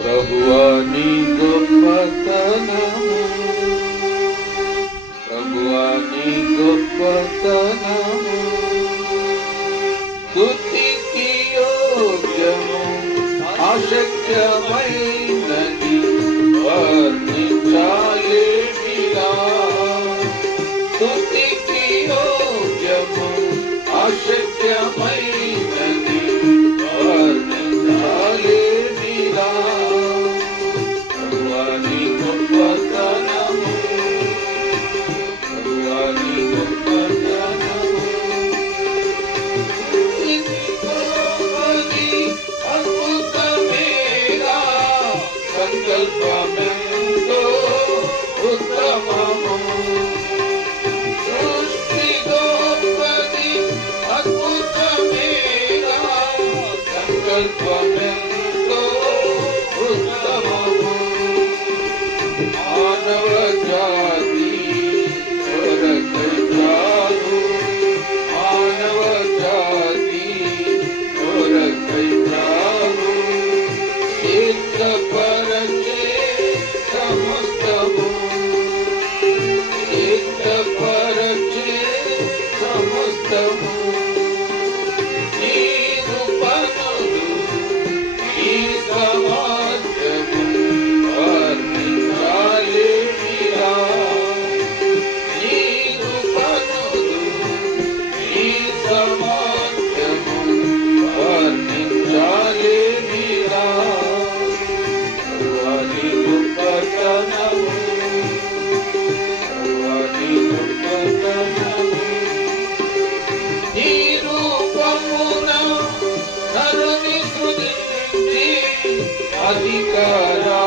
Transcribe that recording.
ప్రభువా నీ గొప్పతనము, ప్రభువా నీ గొప్పతనము స్తుతికి యోగ్యము, అశక్యమైనది వర్ణించలేనిదా. స్తుతికి యోగ్యము, అశక్యమైనది వర్ణించలేనిదా. ప్రభువా నీ గొప్పతనము, ప్రభువా నీ గొప్పతనము అద్భుతమేగా, సంకల్పమెంతో ఉత్తమము. సృష్టి గొప్పది, అద్భుతమేగా, సంకల్పమెంతో ఉత్తమము. మానవ జాతి కొరకై ప్రాణు, మానవ జాతి కొరకై ప్రాణు సిద్ధపరచే సమస్తము, సిద్ధపరచే సమస్తము. నీరు పనులు నీ సమాజము వర్ణించలేనిదా. నీరు పనులు నీ సమాజము వర్ణించలేనిదా. ప్రభువా నీ గొప్పతనము, ప్రభువా నీ గొప్పతనము. నీ రూపమున నరుని సృజించి అధికారా